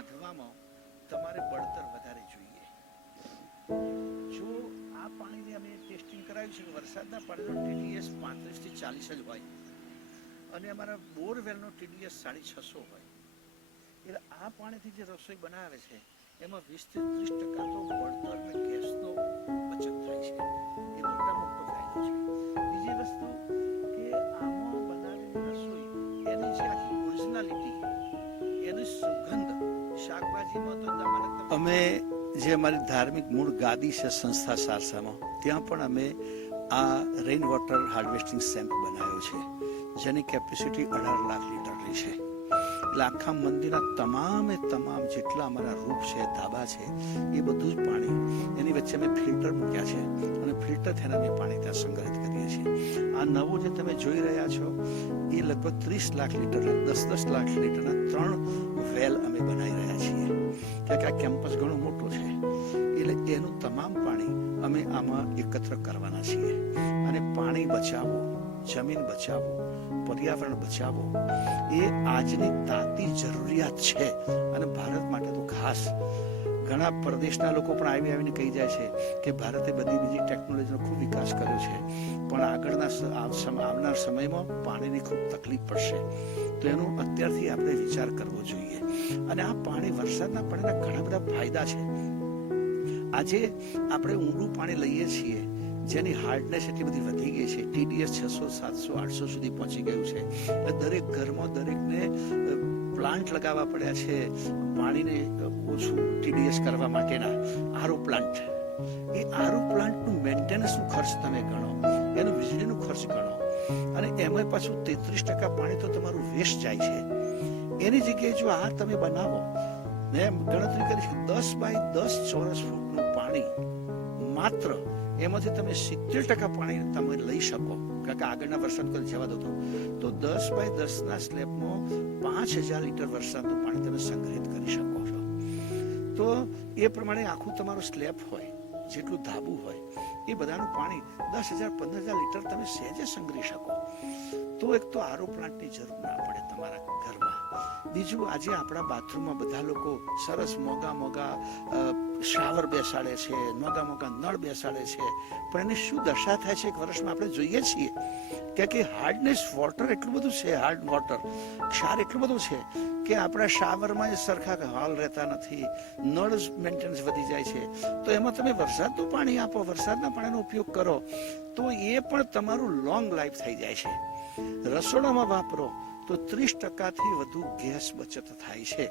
બાંધવામાં તમારે બળતર વધારે જોઈએ. જો આ પાણીની અમે ટેસ્ટિંગ કરાવ્યું છે કે વરસાદના પાણીનો ટીડીએસ પાંત્રીસથી ચાલીસ જ હોય અને અમારા બોરવેલનો ટીડીએસ સાડી છસો હોય. એટલે આ પાણીથી જે રસોઈ બનાવે છે, એમાં વીસથી ત્રીસ ટકા તો બળતર અને ગેસનો બચત થાય છે. અમે જે અમારી ધાર્મિક મૂળ ગાદી છે સંસ્થા સારસામાં, ત્યાં પણ અમે આ રેઇન વોટર હાર્વેસ્ટિંગ સેમ્પ બનાવ્યો છે, જેની કેપેસિટી અઢાર લાખ લીટરની છે. એટલે આખા મંદિરના તમામે તમામ જેટલા અમારા રૂપ છે, ધાબા છે, એ બધું જ પાણી, એની વચ્ચે અમે ફિલ્ટર મૂક્યા છે અને ફિલ્ટર થઈને અમે પાણી ત્યાં સંગ્રહિત કરીએ છીએ. આ નવું જે તમે જોઈ રહ્યા છો, એ લગભગ ત્રીસ લાખ લીટરના દસ દસ લાખ લીટરના ત્રણ વેલ અમે બનાવી રહ્યા છીએ. કારણ કે આ કેમ્પસ ઘણો મોટો છે. એટલે એનું તમામ પાણી અમે આમાં એકત્ર કરવાના છીએ. અને પાણી બચાવો, જમીન બચાવો, પર્યાવરણ બચાવો, એ આજની તાતી જરૂરિયાત છે. અને ભારત માટે તો ખાસ ઘણા પ્રદેશના લોકો પણ આવી આવીને કહી જાય છે કે ભારતે બધી બીજી ટેકનોલોજીનો ખૂબ વિકાસ કર્યો છે. પણ આગળના આવનાર સમયમાં પાણીની ખૂબ તકલીફ પડશે. તો એનો અત્યારથી આપણે વિચાર કરવો જોઈએ. અને આ પાણી, વરસાદના પાણીના ઘણા બધા ફાયદા છે. આજે આપણે ઊંડું પાણી લઈએ છીએ, જેની હાર્ડનેસ એટલી બધી વધી ગઈ છે. ટીડીએસ છસો, સાતસો, આઠસો સુધી પહોંચી ગયું છે. દરેક ઘરમાં દરેકને પ્લાન્ટ લગાવવા પડ્યા છે. પાણીને ઓછું ટીડીએસ કરવા માટેના આરો પ્લાન્ટ. એ આરો પ્લાન્ટનું મેન્ટેનન્સનું ખર્ચ તમે ગણો. એનું વીજળીનું ખર્ચ ગણો. અને એમાં પાછું તેત્રીસ ટકા પાણી તો તમારું વેસ્ટ જાય છે. એની જગ્યાએ જો આ તમે બનાવો, મેં ગણતરી કરી છે, દસ બાય દસ ચોરસ ફૂટનું પાણી માત્ર એમાંથી તમે સિત્તેર ટકા પાણી તમે લઈ શકો. કારણ કે આગળના વરસાદ કોઈ જવા દો તો. દસ બાય દસના સ્લેબમાં પાંચ હજાર લીટર વરસાદનું પાણી તમે સંગ્રહિત કરી શકો છો. તો એ પ્રમાણે આખું તમારું સ્લેબ હોય, જેટલું ધાબુ હોય, એ બધાનું પાણી દસ હજાર, પંદર હજાર લીટર તમે સહેજે સંગ્રહી શકો. તો એક તો આરો પ્લાન્ટની જરૂર ના પડે તમારા બીજું આજે આપણા બાથરૂમમાં બધા લોકો સરસ મોગા મોગા શાવર બેસાડે છે, મોગા મોગા નળ બેસાડે છે. પણ એની શું દશા થાય છે એક વર્ષમાં આપણે જોઈએ છીએ કે કે હાર્ડનેસ વોટર એટલું બધું છે હાર્ડ વોટર ક્ષાર એટલું બધું છે કે આપણા શાવરમાં જ સરખા હાલ રહેતા નથી, નળ મેન્ટેનન્સ વધી જાય છે. તો એમાં તમે વરસાદનું પાણી આપો, વરસાદના પાણીનો ઉપયોગ કરો, તો એ પણ તમારું લોંગ લાઈફ થઈ જાય છે. રસોડામાં વાપરો તો ત્રીસ ટકાથી વધુ ગેસ બચત થાય છે.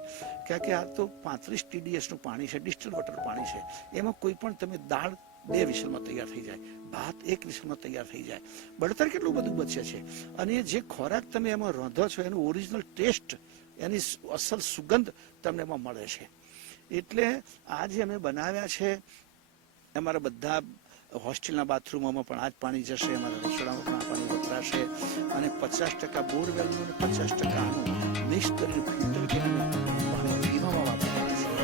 કારણ કે આ તો પાંત્રીસ ટીડીએસનું પાણી છે, ડિસ્ટલ વોટર પાણી છે. એમાં કોઈ પણ તમે દાળ બે વિસલમાં તૈયાર થઈ જાય, ભાત એક વિસલમાં તૈયાર થઈ જાય. બળતર કેટલું બધું બચે છે? અને જે ખોરાક તમે એમાં રાંધો છો, એનું ઓરિજિનલ ટેસ્ટ, એની અસલ સુગંધ તમને એમાં મળે છે. એટલે આ જે અમે બનાવ્યા છે, અમારા બધા હોસ્ટેલના બાથરૂમોમાં પણ આ જ પાણી જશે, અમારા રસોડામાં પણ આ પાણી વપરાશે. અને પચાસ ટકા બોરવેલનું અને પચાસ ટકા આનું મિક્સ કરીને ફિલ્ટર કરીને પીવામાં વાપરવાના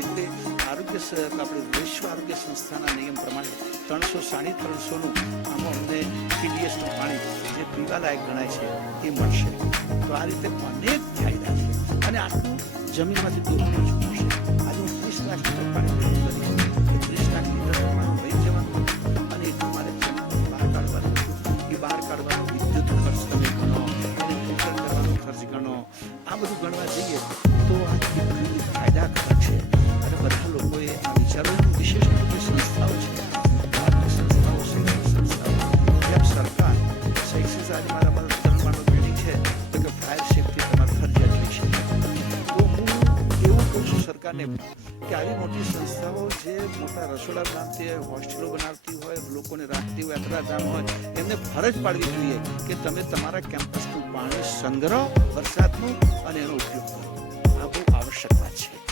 એટલે આરોગ્ય આપણે વિશ્વ આરોગ્ય સંસ્થાના નિયમ પ્રમાણે ત્રણસો સાડી ત્રણસોનું આમાં અમને પીડીએસનું પાણી જે પીવાલાયક ગણાય છે એ મળશે. તો આ રીતે અનેક ફાયદા છે. અને આટલું જમીનમાંથી દૂર મળશે આજે હું ત્રીસ લાખ લીટર પાણી ત્રીસ લાખ લીટર સરકારને કે આવી મોટી સંસ્થાઓ જે મોટા રસોડા બનાવતી હોય હોસ્ટેલો બનાવતી હોય, લોકોને રાખતી હોય યાત્રાધામ હોય, એમને ફરજ પાડવી જોઈએ કે તમે તમારા કેમ્પસનું પાણી સંગ્રહ, વરસાદનું અને એનો ઉપયોગ કરો. આ બહુ આવશ્યક વાત છે.